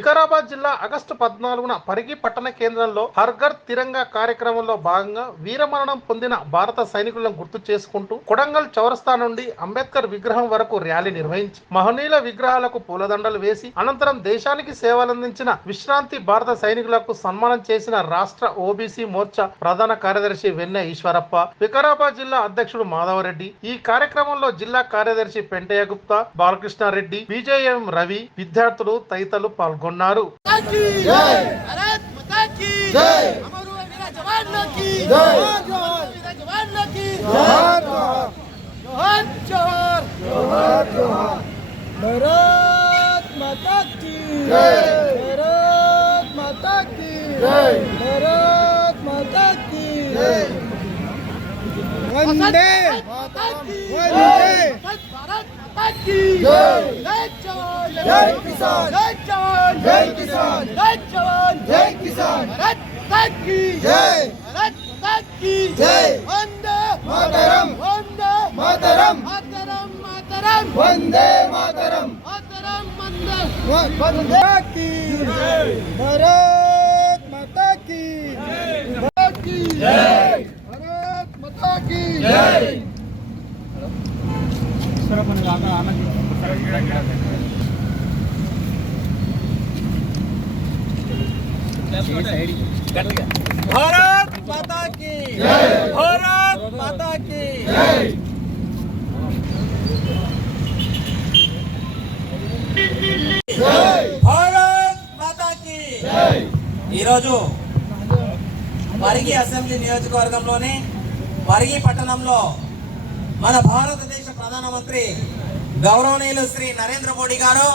వికారాబాద్ జిల్లా ఆగస్టు పద్నాలుగున పరిగి పట్టణ కేంద్రంలో హర్ఘర్ తిరంగా కార్యక్రమంలో భాగంగా వీరమరణం పొందిన భారత సైనికులను గుర్తు చేసుకుంటూ కొడంగల్ చౌరస్తా నుండి అంబేద్కర్ విగ్రహం వరకు ర్యాలీ నిర్వహించి మహనీయుల విగ్రహాలకు పూలదండలు వేసి అనంతరం దేశానికి సేవలందించిన విశ్రాంతి భారత సైనికులకు సన్మానం చేసిన రాష్ట్ర ఓబీసీ మోర్చా ప్రధాన కార్యదర్శి వెన్నె ఈశ్వరప్ప వికారాబాద్ జిల్లా అధ్యక్షుడు మాధవరెడ్డి ఈ కార్యక్రమంలో జిల్లా కార్యదర్శి పెంటయ్య గుప్తా బాలకృష్ణారెడ్డి బీజేఎం రవి విద్యార్థులు తదితరులు పాల్గొన్నారు. की भारत माता की अमर हुए वीर जय किसान। जय जवान जय किसान। जय जवान। जय किसान। भारत माता की जय। भारत माता की जय। वंदे मातरम। वंदे मातरम। मातरम मातरम। वंदे मातरम। मातरम वंदे। वंदे की। भारत माता की। भारत की। जय भारत माता की। भारत माता की भारत माता की। भारत माता की। భారత్ ఈరోజు వరిగి అసెంబ్లీ నియోజకవర్గంలోని వరిగి పట్టణంలో మన భారతదేశ ప్రధానమంత్రి గౌరవనీయులు శ్రీ నరేంద్ర మోడీ గారు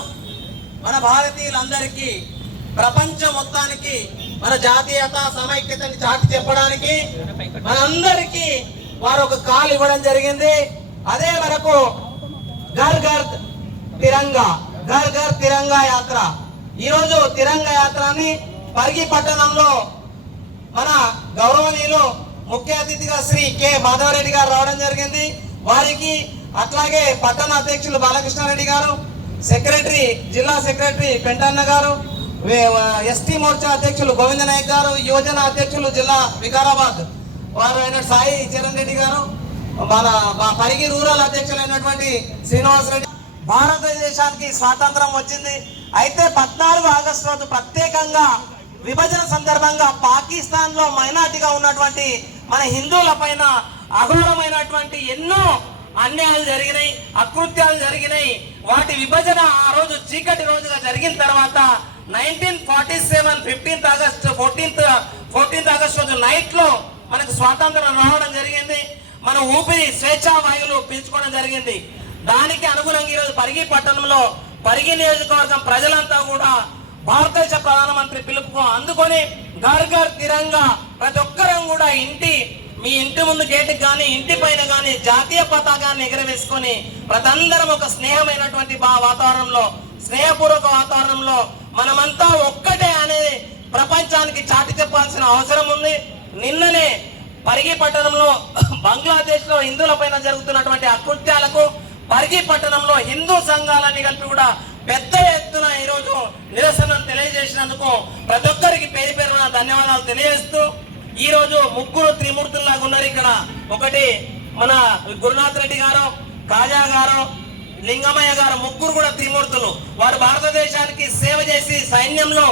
మన భారతీయులందరికీ ప్రపంచం మొత్తానికి మన జాతీయత సమైక్యతని చాటి చెప్పడానికి మనందరికీ వారు ఒక కాల్ ఇవ్వడం జరిగింది. అదే మనకు గర్ ఘర్ తిరంగా ఘర్ గర్ తిరంగా యాత్ర. ఈరోజు తిరంగా యాత్రని పరిగి పట్టణంలో మన గౌరవనీయులు ముఖ్య అతిథిగా శ్రీ కె మాధవరెడ్డి గారు రావడం జరిగింది. వారికి అట్లాగే పట్టణ అధ్యక్షులు బాలకృష్ణారెడ్డి గారు సెక్రటరీ జిల్లా సెక్రటరీ పెంటన్న గారు ఎస్టీ మోర్చా అధ్యక్షులు గోవింద నాయక్ గారు యువజన అధ్యక్షులు జిల్లా వికారాబాద్ వారు అయిన సాయి చరణ్ రెడ్డి గారు మన పరిగి రూరల్ అధ్యక్షులైనటువంటి శ్రీనివాస్ రెడ్డి భారతదేశానికి స్వాతంత్రం వచ్చింది. అయితే పద్నాలుగు ఆగస్టు రోజు ప్రత్యేకంగా విభజన సందర్భంగా పాకిస్తాన్లో మైనార్టీగా ఉన్నటువంటి మన హిందువుల పైన అఘోరమైనటువంటి ఎన్నో అన్యాయాలు జరిగినాయి అకృత్యాలు జరిగినాయి. వాటి విభజన ఆ రోజు చీకటి రోజుగా జరిగిన తర్వాత nineteen forty seven fifteenth August fourteenth fourteenth August రోజు నైట్లో మనకు స్వాతంత్రం రావడం జరిగింది. మన ఊపిరి స్వేచ్ఛా వాయువులు పీల్చుకోవడం జరిగింది. దానికి అనుగుణంగా ఈరోజు పరిగి పట్టణంలో పరిగి నియోజకవర్గం ప్రజలంతా కూడా భారతదేశ ప్రధానమంత్రి పిలుపుకు అందుకొని ఘర్ ఘర్ తిరంగా ప్రతి ఒక్కరం కూడా ఇంటి మీ ఇంటి ముందు గేటుకి కానీ ఇంటి పైన కానీ జాతీయ పతాకాన్ని ఎగరవేసుకొని ప్రతందరం ఒక స్నేహమైనటువంటి బా వాతావరణంలో స్నేహపూర్వక వాతావరణంలో మనమంతా ఒక్కటే అనేది ప్రపంచానికి చాటి చెప్పాల్సిన అవసరం ఉంది. నిన్ననే పరిగి పట్టణంలో బంగ్లాదేశ్లో హిందువుల పైన జరుగుతున్నటువంటి అకృత్యాలకు పరిగి పట్టణంలో హిందూ సంఘాలన్నీ కలిపి కూడా పెద్ద ఎత్తున ఈరోజు నిరసనను తెలియజేసినందుకు ప్రతి ఒక్కరికి పేరు పేరున ధన్యవాదాలు తెలియజేస్తూ ఈ రోజు ముగ్గురు త్రిమూర్తుల్లాగా ఉన్నారు ఇక్కడ. ఒకటి మన గురునాథ్ రెడ్డి గారు కాజా గారు లింగమయ్య గారు ముగ్గురు కూడా త్రిమూర్తులు. వారు భారతదేశానికి సేవ చేసి సైన్యంలో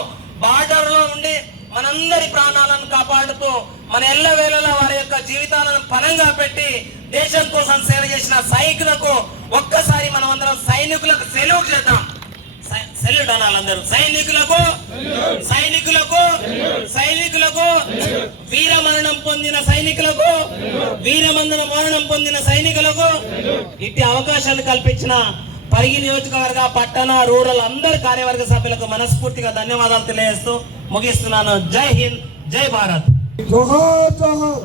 బార్డర్లో ఉండి మనందరి ప్రాణాలను కాపాడుతూ మన ఎల్ల వేళలా వారి యొక్క జీవితాలను పనంగా పెట్టి దేశం కోసం సేవ చేసిన సైనికులకు ఒక్కసారి మనం అందరం సైనికులకు సెలవు చేద్దాం. సెల్యూట్ అనాలి అందరూ సైనికులకు సైనికులకు సైనికులకు వీర మరణం పొందిన సైనికులకు వీరమందన మరణం పొందిన సైనికులకు ఇట్టి అవకాశాలు కల్పించిన పరిగి నియోజకవర్గ పట్టణ రూరల్ అందరి కార్యవర్గ సభ్యులకు మనస్ఫూర్తిగా ధన్యవాదాలు తెలియజేస్తూ ముగిస్తున్నాను. జై హింద్ జై భారత్. జోహార్ జోహార్